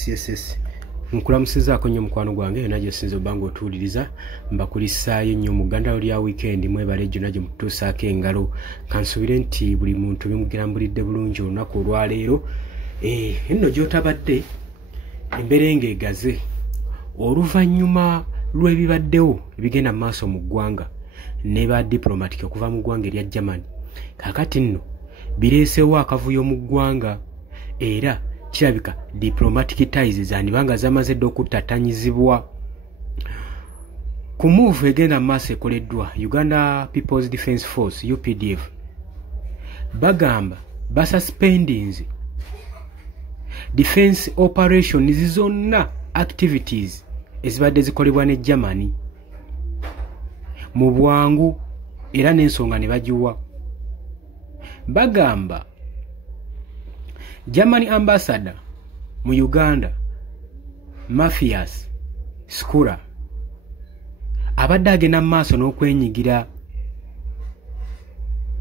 CSS nkulamusizaako nnyo mukwano gwange yonna gyosinza obbanga otuwuliriza mbakulisaayo nnyo mu gganda lya weekend mwebale gyonna gye mutuusaako engalo kansuubire nti buli muntu bimugirambulidde bulungi olunaku olwaleero nno gy'otabadde embeera ng'egaze oluvannyuma lw'ebibaddewo ebigenda mu maaso mu ggwanga ne ba diplomatic okuva mu ggwanga erya Germany kaakati nno bireesewo akavuyo mu ggwanga era kirabika diplomatic ties zandibanga zamaze dde okuttatanyizibwa ku move egenda mu maaso ekoleddwa Uganda People's Defence Force UPDF bagamba basuspendinze defense operations zonna activities ezibadde zikolebwa ne Germany mu bwangu era n'ensonga ne bagiwa bagamba German ambassador mu Uganda Matthias Skura abadde agenda mu maaso n'okwenyigira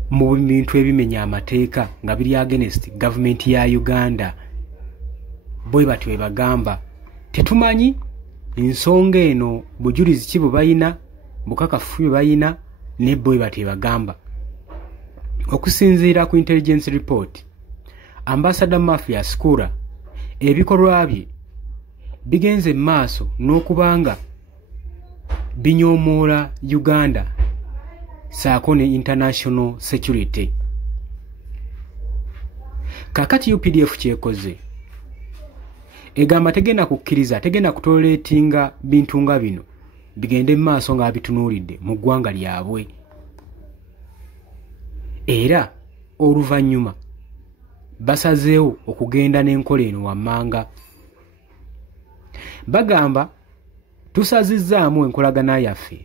mu bintu ebimenya amateeka nga biri against government ya Uganda bwe batyo bagamba tetumanyi ensonga eno bujulizi ki bwe bayina bukakafu bwe bayina ne bwe batyo bagamba okusinziira ku intelligence report Ambassador Mafia Skura ebikolwa bye bigenze maaso n'okubanga binyomoola Uganda saako ne international security kakati UPDF kyekoze egamba tegenda kukkiriza tegenda kutoletinga bintu nga bino bigende maaso nga bitunuulidde mu ggwanga lyabwe era oluvannyuma basazeewo okugenda n'enkola eno wammanga bagamba tusazizzaamu enkolagana yaffe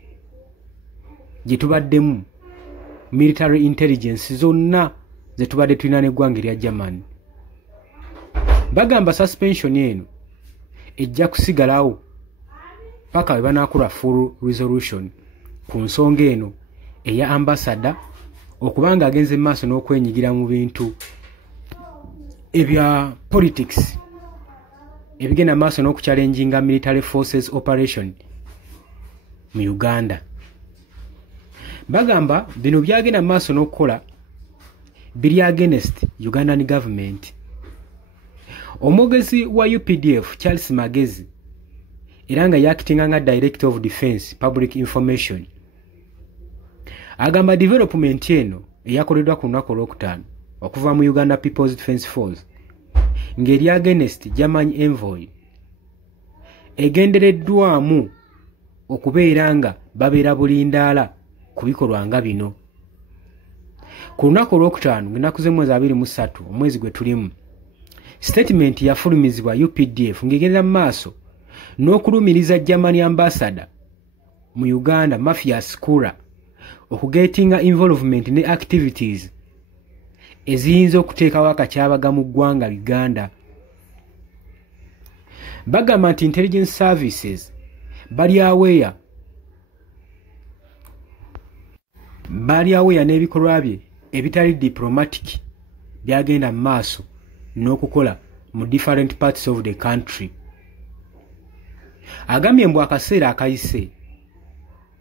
gye tubaddemu military intelligence zonna ze tubadde tulina n'eggwanga erya Germany bagamba suspension eno ejja kusigalawo paka we banaakola full resolution ku nsonga eno eya ambassador okubanga agenze maaso n'okwenyigira mu bintu ebya politics ebigenda maaso n'okuchallenginga military forces operation mu Uganda bagamba bino byagenda maaso n'okukola biri against Ugandan government omwogezi wa UPDF Charles Magezi era nga yakitinga nga Director of Defense Public Information agamba development eno eyakoleddwa ku lunaku olwokutaano okuva mu Uganda People's Defence Force ngeri against German envoy egendereddwamu okubeera nga babeera bulindaala ku bikolwa nga bino ku lunaku olwokutaano ng'ennaku z'omwezi 23 omwezi gwe tulimu statement yafulumizibwa UPDF ng'egenda mu maaso n'okulumiriza German ambassador mu Uganda Matthias Skura okugetinga involvement ne activities eziyinza okuteekawo akakyabaga mu ggwanga Uganda bagamba nti intelligence services bali aweya n'ebikolwa bye ebitali diplomatic byagenda mu maaso n'okukola mu different parts of the country agambye mbu akaseera akayise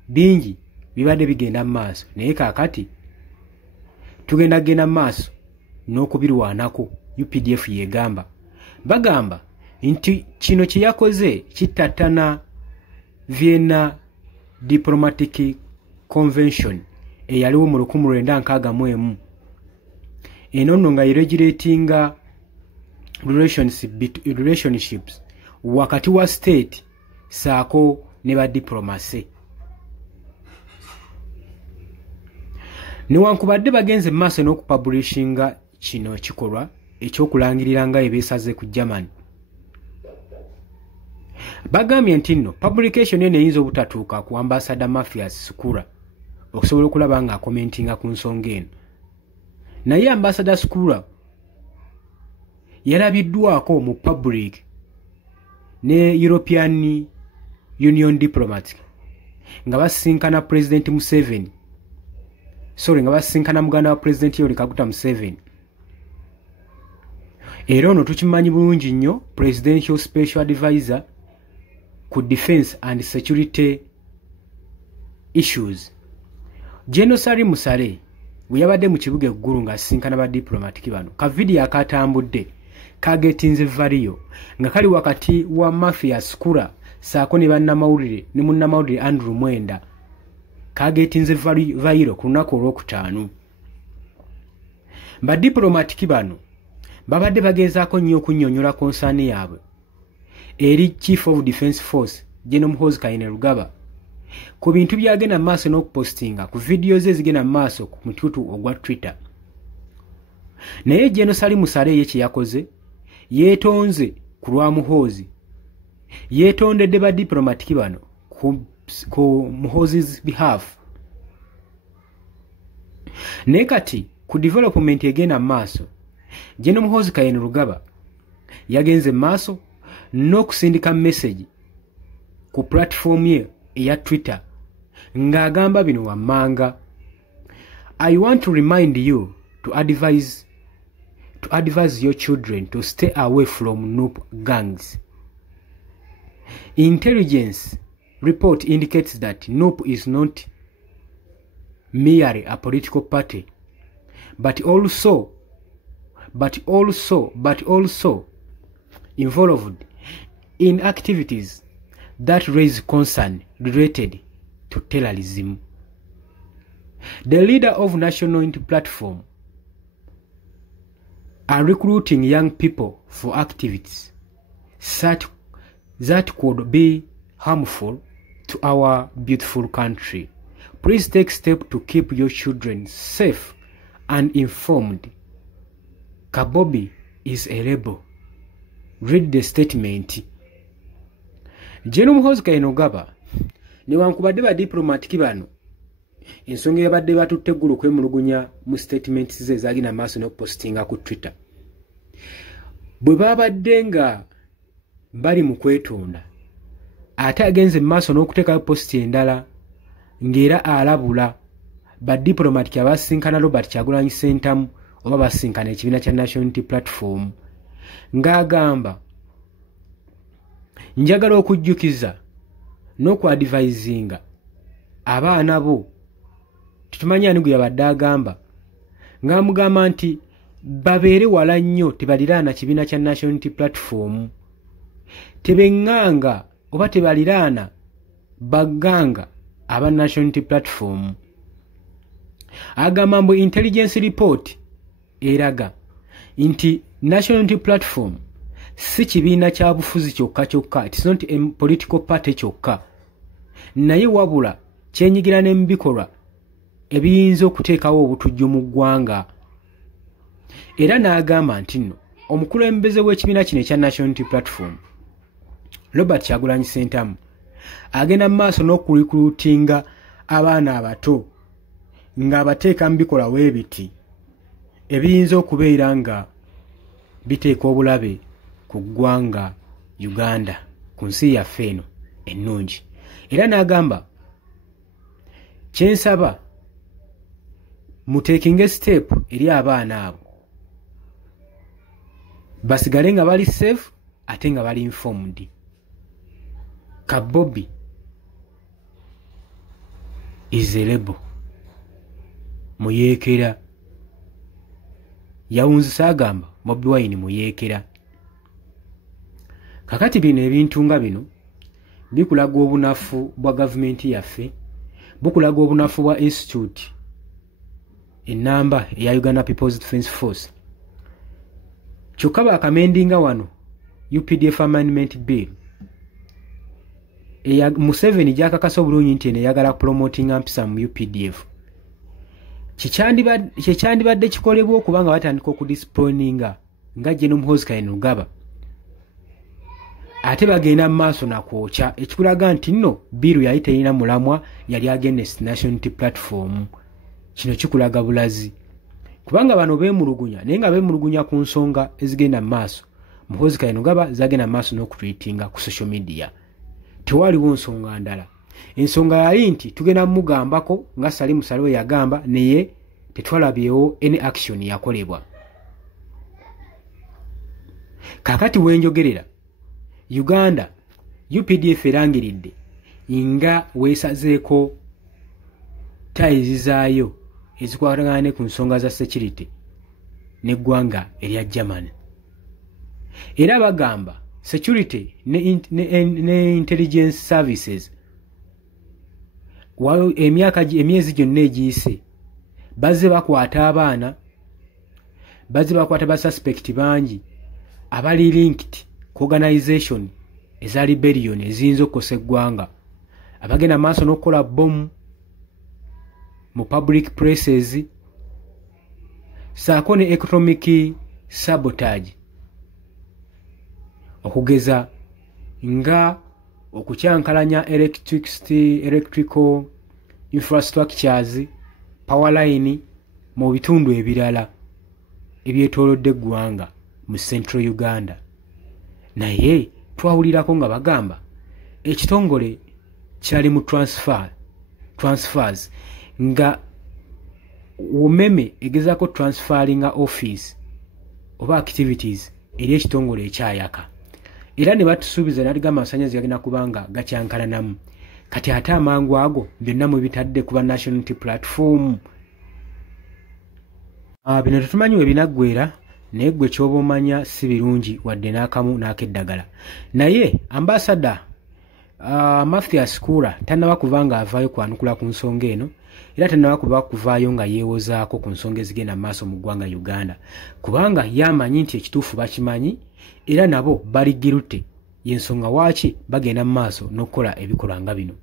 bingi bibadde bigenda mu maaso naye kaakati tugenda mu maaso n'okubirwanako UPDF yegamba bagamba nti kino kye yakoze kittattana Vienna Diplomatic Convention eyaliwo mu 1961 eno nno nga regulatinga relationships wakati wa state saako ne ba diplomacy newankubadde bagenze mu maaso n'okupublishinga kino kikolwa ekyokulangirira nga ebeesaze ku Germany bagambye nti nno publication eno eyinza obutatuuka ku ambassador Matthias Skura okusobola okulaba nga akomentinga ku nsonga eno naye ambassador Skura yalabiddwako mu public ne European Union diplomats nga basinkana President Museveni nga basinkana muganda wa President Yoweri Kaguta Museveni era ono tukimanyi bulungi nnyo presidential special advisor ku defense and security issues. General Salim Musale bwe yabadde mu kibuga eggulu ng'asisinkana ba diplomatic bano, ka vidiyo akatambudde kagetinze valiyo nga kali wakati wa Mafia Skura saako ne bannamawulire ne munnamawulire Andrew Mwenda, kagetinze vayiro ku lunaku olwokutaano. Ba diplomatic bano babadde bagezaako nnyo okunnyonnyola konsaani yaabwe eri Chief of Defence Force General Muhoozi Kainerugaba ku bintu byagenda mu maaso n'okupostinga ku vidiyo ze zigenda mu maaso ku mututu ogwa Twitter. Naye General Salim Musale ye kye yakoze, yeetonze ku lwa Muhoozi, yeetondedde ba diplomatic bano ku Muhoozi's behalf. Naye kati ku development egenda mu maaso, General Muhoozi Kainerugaba yagenze mu maaso n'okusindika message ku platform ye eya Twitter ng'agamba bino wammanga: I want to remind you to advise your children to stay away from Nup gangs. Intelligence report indicates that Nup is not merely a political party, but also involved in activities that raise concern related to terrorism. The leader of National Unity Platform are recruiting young people for activities that could be harmful to our beautiful country. Please take steps to keep your children safe and informed. Kabobi is a rebel. Read the statement. General Muhoozi Kainerugaba newankubadde ba diplomatic bano ensonga yabadde batutte eggulu kwemulugunya mu statements ze zagina maaso n'okupostinga ku Twitter, bwe babadde nga bali mu kwetonda ate agenze mu maaso n'okuteekayo posti endala ng'era alabula ba diplomatic abasinkana Robert Kyagulanyi Ssentamu oba basinkana ekibiina kya National Unity Platform ng'agamba njagala okujjukiza n'okwadvisinga abaana bo. Tutumanyi ani gwe yabadde agamba ng'amugamba nti babeere wala nnyo tebaliraana kibiina kya National Unity Platform, tebeŋŋanga oba tebaliraana bagganga aba National Unity Platform. Agamba mbu intelligence report eraga nti National Unity Platform si kibiina kya bufuzi kyokka, it is not a political party kyokka, naye wabula kyenyigira ne mu bikolwa ebiyinza okuteekawo obutujju mu ggwanga. Era n'agamba nti nno omukulembeze w'ekibiina kino ekya National Unity Platform Robert Kyagulanyi Ssentamu agenda mu maaso n'okurikulutinga abaana abato ng'abateeka mu bikolwa weebiti ebiyinza okubeera nga biteeka obulabe ku ggwanga Uganda, ku nsi yaffe eno ennungi. Era n'agamba kyensaba muteekinge step eri abaana abo basigale nga bali safe ate nga bali informed. Kabobi is a rebel. Muyeekera yawunzisa agamba Bobi Wine muyeekera. Kakati bino ebintu nga bino bikulaga obunafu bwa gavumenti yaffe, bukulaga obunafu bwa institute enamba eya Uganda People's Defence Force. Kyokka baakamendinga wano UPDF Amendment Bill eya Museveni gyakakasa obulungi nti eneyagala promotinga mpisa mu UPDF. Kyandibadde kikolebwa okubanga batandika okudisciplininga nga General Muhoozi Kainerugaba ate bagenda mu maaso nakwokya, ekikulaga nti nno biiru yali terina mulamwa, yali against National Unity Platform. Kino kikulaga bulazi kubanga bano beemulugunya, naye nga beemulugunya ku nsonga ezigenda mu maaso. Muhoozi Kainerugaba zagenda mu maaso n'okutweetinga ku social media. Tewaliwo nsonga ndala. Ensonga yali nti tugenda mugambako nga Salim Musale yagamba, naye tetwalabyewo any action yakolebwa. kakati wenjogerera Uganda UPDF erangiridde nga weesazeeko tayizi zaayo ezikwatagane ku nsonga za security n'eggwanga erya Germany. Era bagamba security ne intelligence services emyezi gyonna egiyise bazze bakwata abaana, bazze bakwata basuspect bangi abali linked ku organization eza rebellion eziyinza okukosa eggwanga, abagenda maaso n'okukola bomu mu public places, saako ne economic sabotage okugeza nga okukyankalanya electrical infrastructures, power line mu bitundu ebirala ebyetoolodde eggwanga mu Central Uganda. Naye twawulirako nga bagamba ekitongole kyali mu transfers nga umeme egezaako transferringa office oba activities eri ekitongole ekyayaka. Era ne batusuubiza naligamba amasannyalaze gagenda kubanga gakyankalanamu. Kati ate amangu ago byonna mu bitadde kuba national unity platform. Bino tetumanyi we binaggwera, naye ggwe ky'oba omanya si birungi wadde n'akamu n'akeddagala. Naye ambassador Mathias Kura tannaba kuva nga avaayo kwanukula ku nsonga eno, era tannaba kuvaayo nga yeewozaako ku nsonga ezigenda maaso mu ggwanga Uganda, kubanga yamanyi nti ekituufu bakimanyi era nabo baligirute y'ensonga waaki bagenda mu maaso n'okukola ebikolwa nga bino.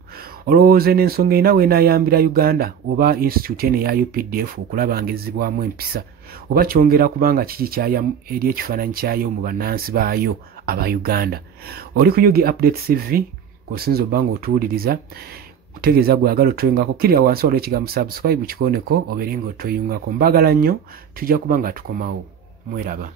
Olowooza n'ensonga erina weenayambira Uganda oba institute eno eya UPDF okulaba ng'ezzibwamu empisa, oba kyongera kubanga kiki kyayamu eri ekifaananyi kyayo mu bannansi baayo aba Uganda. Oli ku Yugi Updates TV kosinzo bango otuwuliriza, kutegeeza gwagala otweyungako kirya wansi waliwo ekigambo subscribe kikoneko obeere nga otweyungako. Mbagala nnyo, tujja kuba nga tukomawo. Mweraba.